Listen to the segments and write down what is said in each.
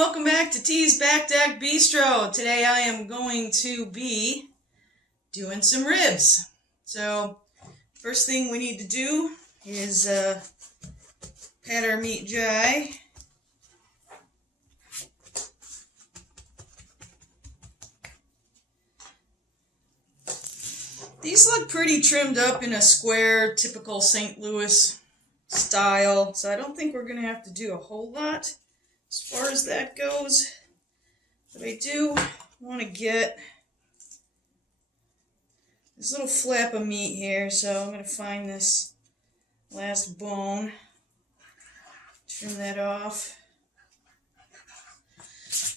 welcome back to T's Back Deck Bistro. Today I am going to be doing some ribs. So first thing we need to do is pat our meat dry. These look pretty trimmed up in a square, typical St. Louis style, so I don't think we're going to have to do a whole lot as far as that goes. But I do want to get this little flap of meat here, so I'm going to find this last bone, trim that off.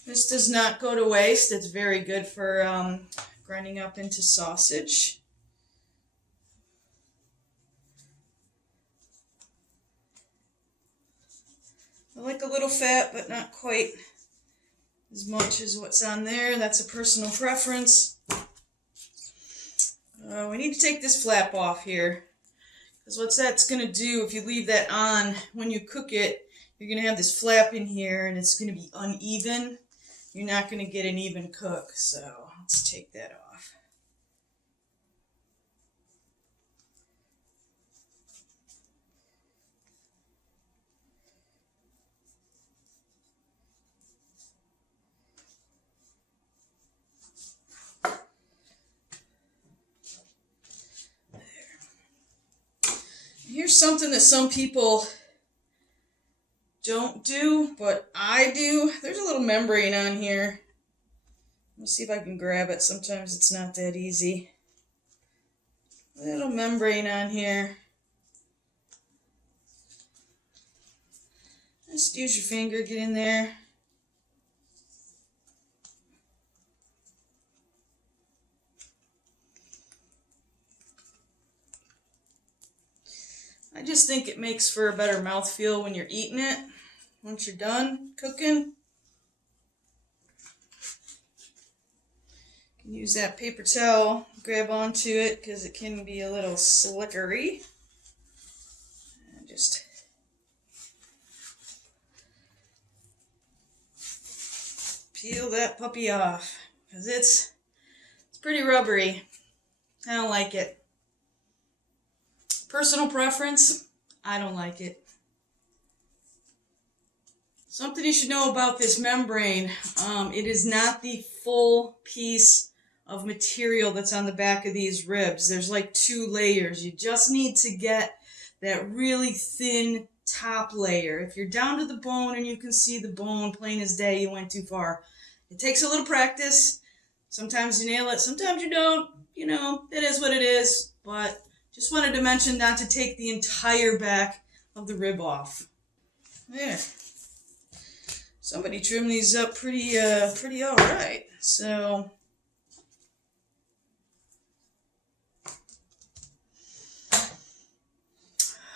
This does not go to waste. It's very good for grinding up into sausage. I like a little fat, but not quite as much as what's on there. That's a personal preference. We need to take this flap off here, because what that's going to do, if you leave that on, when you cook it, you're going to have this flap in here, and it's going to be uneven. You're not going to get an even cook, so let's take that off. Here's something that some people don't do, but I do. There's a little membrane on here. Let's see if I can grab it. Sometimes it's not that easy. A little membrane on here. Just use your finger, get in there. I just think it makes for a better mouthfeel when you're eating it, once you're done cooking. You can use that paper towel, grab onto it, because it can be a little slickery. And just peel that puppy off, because it's pretty rubbery. I don't like it. Personal preference, I don't like it. Something you should know about this membrane, it is not the full piece of material that's on the back of these ribs. There's like 2 layers. You just need to get that really thin top layer. If you're down to the bone and you can see the bone plain as day, you went too far. It takes a little practice. Sometimes you nail it, sometimes you don't. You know, it is what it is, but just wanted to mention not to take the entire back of the rib off. There. Somebody trimmed these up pretty all right. So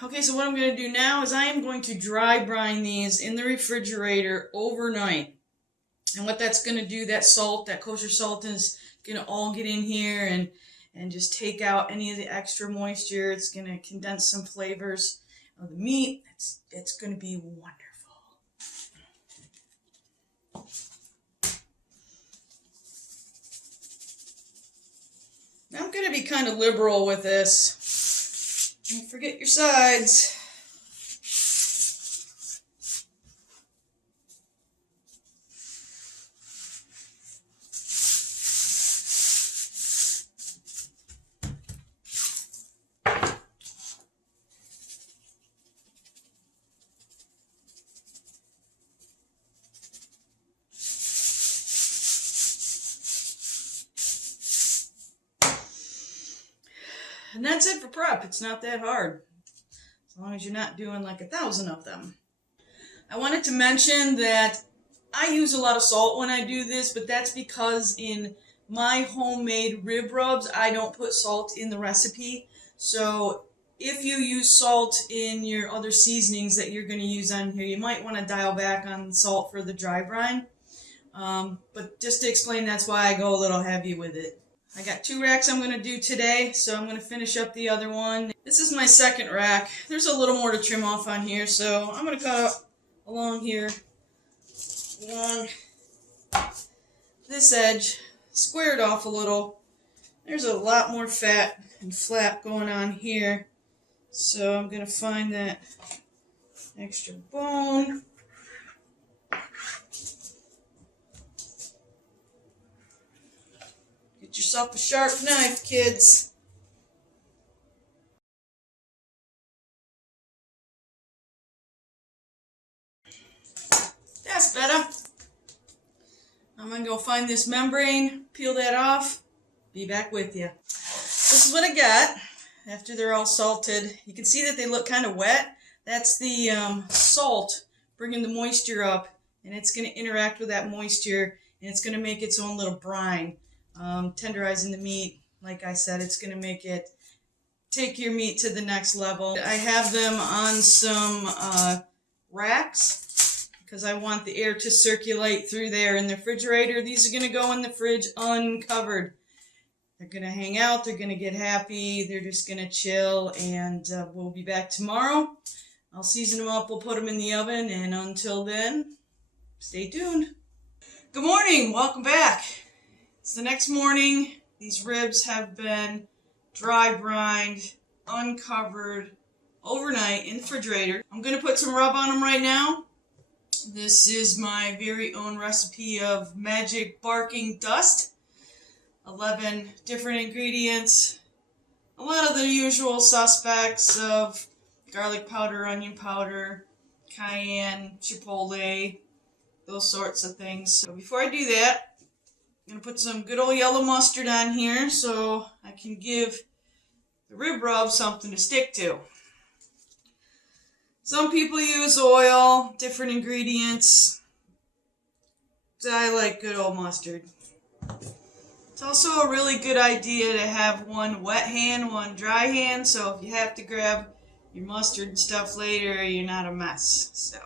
okay, so what I'm going to do now is I am going to dry brine these in the refrigerator overnight. And what that's going to do, that salt, that kosher salt, is going to all get in here and just take out any of the extra moisture. It's going to condense some flavors of the meat. It's going to be wonderful. Now I'm going to be kind of liberal with this. Don't forget your sides. And that's it for prep. It's not that hard, as long as you're not doing like 1,000 of them. I wanted to mention that I use a lot of salt when I do this, but that's because in my homemade rib rubs, I don't put salt in the recipe. So if you use salt in your other seasonings that you're going to use on here, you might want to dial back on salt for the dry brine. But just to explain, that's why I go a little heavy with it. I got 2 racks I'm going to do today, so I'm going to finish up the other one. This is my second rack. There's a little more to trim off on here, so I'm going to cut up along here along this edge, square it off a little. There's a lot more fat and flap going on here, so I'm going to find that extra bone. Get yourself a sharp knife, kids. That's better. I'm going to go find this membrane, peel that off, be back with you. This is what I got after they're all salted. You can see that they look kind of wet. That's the salt bringing the moisture up, and it's going to interact with that moisture, and it's going to make its own little brine. Tenderizing the meat, like I said, it's going to make it take your meat to the next level. I have them on some racks because I want the air to circulate through there in the refrigerator. These are going to go in the fridge uncovered. They're going to hang out, they're going to get happy, they're just going to chill, and we'll be back tomorrow. I'll season them up, we'll put them in the oven, and until then, stay tuned. Good morning, welcome back. It's the next morning. These ribs have been dry brined, uncovered, overnight in the refrigerator. I'm going to put some rub on them right now. This is my very own recipe of magic barking dust. 11 different ingredients. A lot of the usual suspects of garlic powder, onion powder, cayenne, chipotle, those sorts of things. So before I do that, I'm going to put some good old yellow mustard on here so I can give the rib rub something to stick to. Some people use oil, different ingredients. I like good old mustard. It's also a really good idea to have one wet hand, one dry hand, so if you have to grab your mustard and stuff later, you're not a mess. So.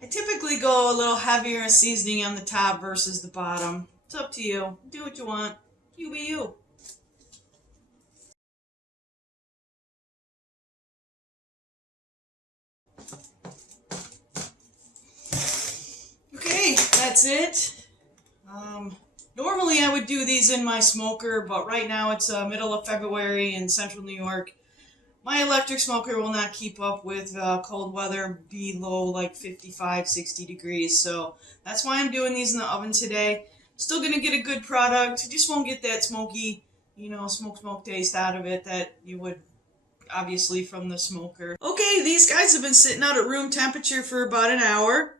I typically go a little heavier in seasoning on the top versus the bottom. It's up to you. Do what you want. You be you. Okay, that's it. Normally I would do these in my smoker, but right now it's middle of February in central New York. My electric smoker will not keep up with cold weather below like 55, 60 degrees. So that's why I'm doing these in the oven today. Still going to get a good product. You just won't get that smoky, smoke taste out of it that you would obviously from the smoker. Okay, these guys have been sitting out at room temperature for about an hour.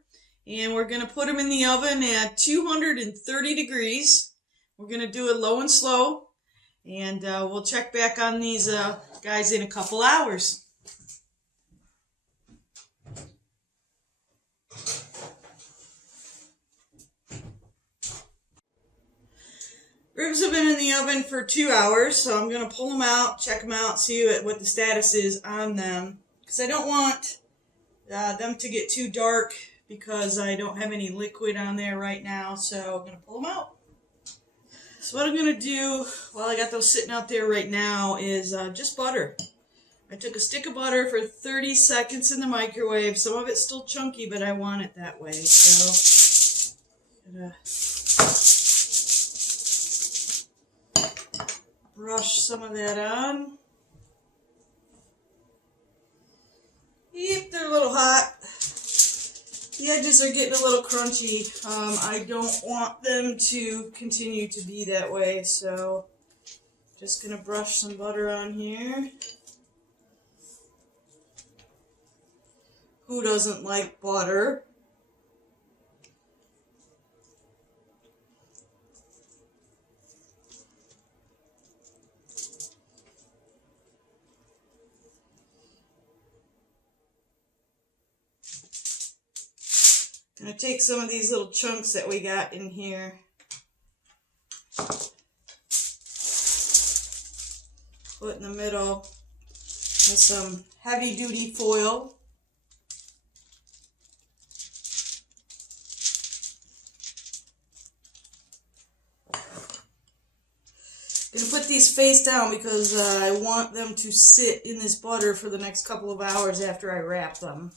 And we're going to put them in the oven at 230 degrees. We're going to do it low and slow. And we'll check back on these guys in a couple hours. Ribs have been in the oven for 2 hours, so I'm going to pull them out, check them out, see what the status is on them. Because I don't want them to get too dark because I don't have any liquid on there right now, so I'm going to pull them out. So what I'm going to do while I got those sitting out there right now is just butter. I took a stick of butter for 30 seconds in the microwave. Some of it's still chunky, but I want it that way. So, brush some of that on. Yep, they're a little hot. The edges are getting a little crunchy. I don't want them to continue to be that way, so just gonna brush some butter on here. Who doesn't like butter? Gonna take some of these little chunks that we got in here, put in the middle with some heavy duty foil. put these face down because I want them to sit in this butter for the next couple of hours after I wrap them.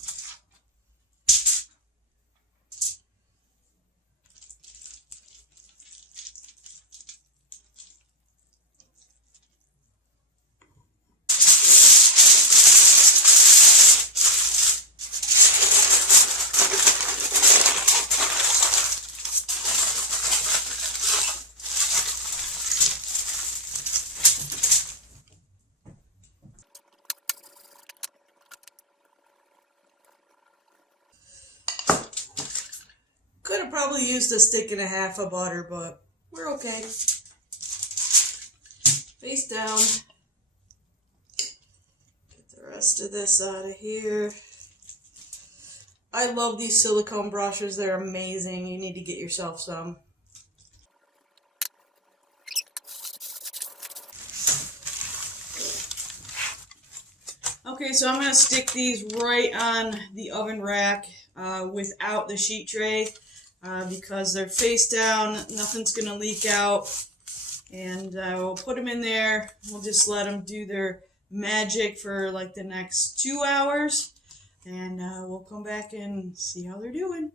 Could have probably used a stick and a half of butter, but we're okay. Face down. Get the rest of this out of here. I love these silicone brushes. They're amazing. You need to get yourself some. Okay, so I'm going to stick these right on the oven rack without the sheet tray because they're face down, nothing's going to leak out, and we'll put them in there. We'll just let them do their magic for like the next 2 hours, and we'll come back and see how they're doing.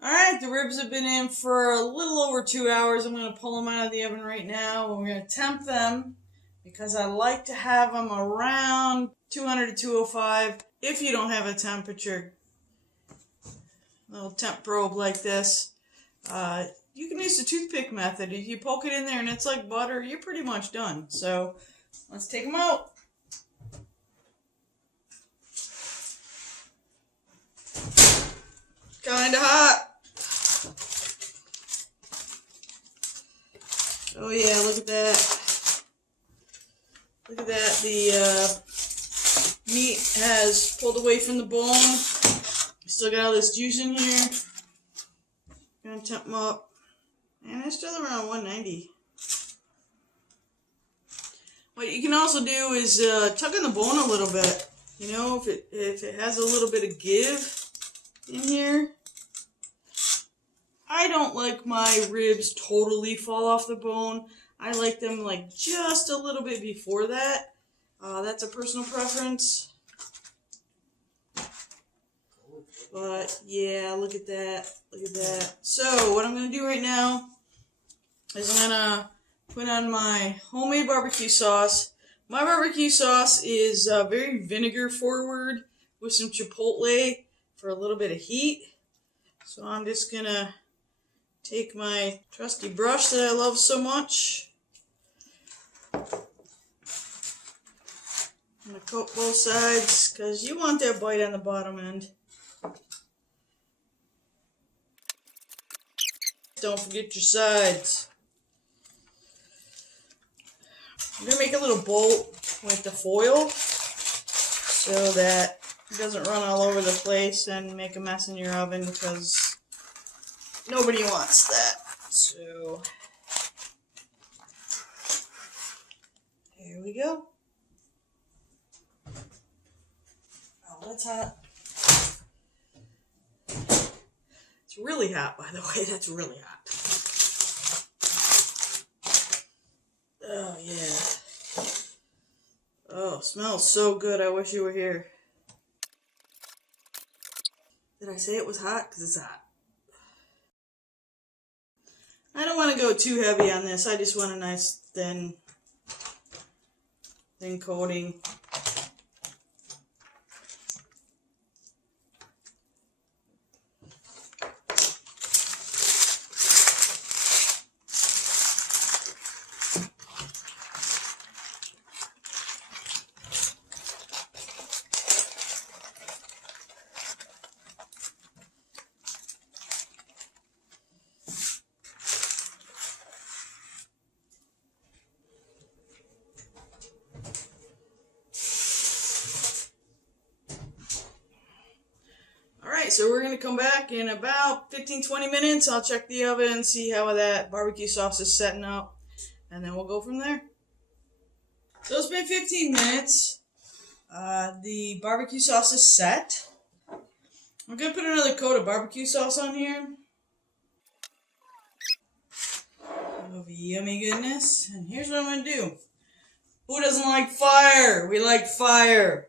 Alright, the ribs have been in for a little over 2 hours. I'm going to pull them out of the oven right now. We're going to temp them, because I like to have them around 200 to 205 if you don't have a temperature. Little temp probe like this. You can use the toothpick method. If you poke it in there and it's like butter, you're pretty much done. So let's take them out. Kinda hot. Oh yeah, look at that. Look at that, the meat has pulled away from the bone. Still got all this juice in here. Gonna temp them up. And it's still around 190. What you can also do is tuck in the bone a little bit. You know, if it has a little bit of give in here. I don't like my ribs totally fall off the bone. I like them like just a little bit before that. That's a personal preference. But yeah, look at that. Look at that. So what I'm going to do right now is I'm going to put on my homemade barbecue sauce. My barbecue sauce is very vinegar forward with some chipotle for a little bit of heat. So I'm just going to take my trusty brush that I love so much. I'm going to coat both sides because you want that bite on the bottom end. Don't forget your sides. I'm going to make a little bolt with the foil so that it doesn't run all over the place and make a mess in your oven because nobody wants that. So here we go. Oh, that's hot. It's really hot, by the way. That's really hot. Oh, yeah. Oh, smells so good. I wish you were here. Did I say it was hot? Because it's hot. I don't want to go too heavy on this. I just want a nice thin coating. So we're going to come back in about 15-20 minutes. I'll check the oven, see how that barbecue sauce is setting up, and then we'll go from there. So it's been 15 minutes. The barbecue sauce is set. I'm going to put another coat of barbecue sauce on here. of yummy goodness. And here's what I'm going to do. Who doesn't like fire? We like fire.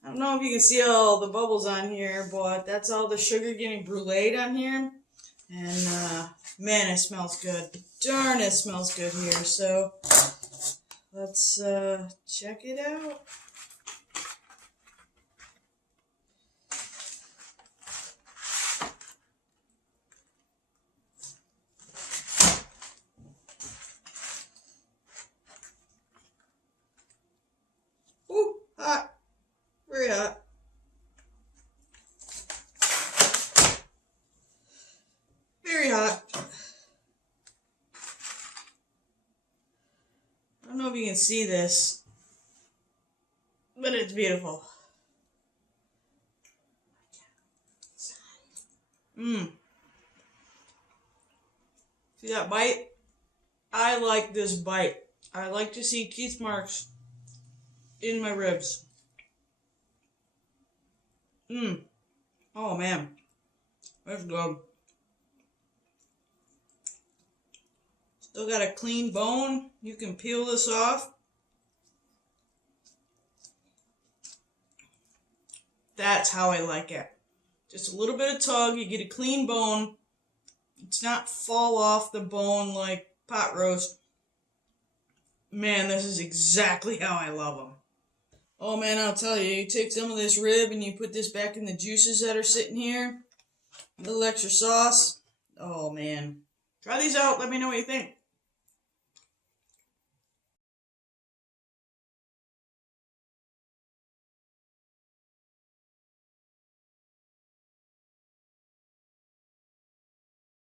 I don't know if you can see all the bubbles on here, but that's all the sugar getting bruleed on here. And man, it smells good. Darn, it smells good here. So let's check it out. Ooh, hot. Very hot. Very hot. I don't know if you can see this, but it's beautiful. Mmm. See that bite? I like this bite. I like to see teeth marks in my ribs. Mmm. Oh man. That's good. Still got a clean bone. You can peel this off. That's how I like it. Just a little bit of tug. You get a clean bone. It's not fall off the bone like pot roast. Man, this is exactly how I love them. Oh man, I'll tell you. You take some of this rib and you put this back in the juices that are sitting here. A little extra sauce. Oh man. Try these out. Let me know what you think.